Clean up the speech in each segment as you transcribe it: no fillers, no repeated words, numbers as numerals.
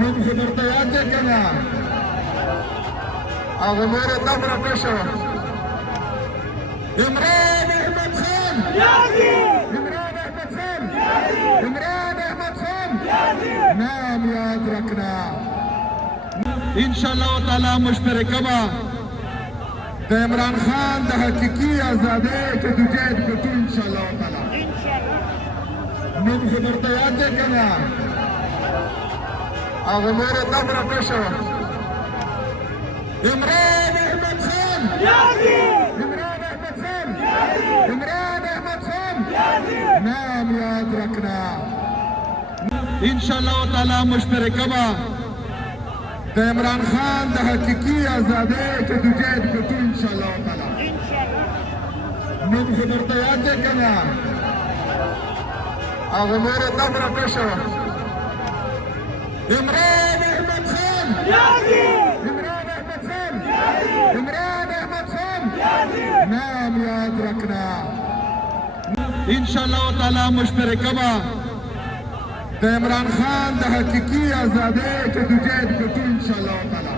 من خبرتيات كنا أغمور الدبر بشو إمران أحمد خان إمران أحمد خان إمران أحمد خان نعم يا أدركنا إن شاء الله تعالى مشتركة إمران خان ده حقيقي آزادي كتجد كتو إن شاء الله تعالى من خبرتيات كنا أغمور الدبر بشو إمران أحمد خان إمران أحمد خان إمران أحمد خان نعم يا أدركنا إن شاء الله تعالى مشتركة إمران خان ده حقيقي آزادي كتجد كتو إن شاء الله تعالى من خبرتيات كنا أغمور الدبر بشو إمران أحمد خان إمران أحمد خان إمران أحمد خان نعم يا أدركنا إن شاء الله تعالى مشتركة إمران خان ده حقيقي آزادي كتجد كتو إن شاء الله تعالى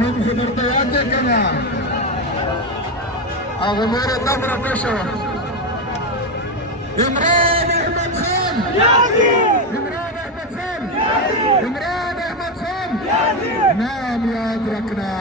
من خبرتيات كنا أغمور الدبر بشو إمران أحمد خان إمران أحمد خان إمران أحمد خان نعم يا أدركنا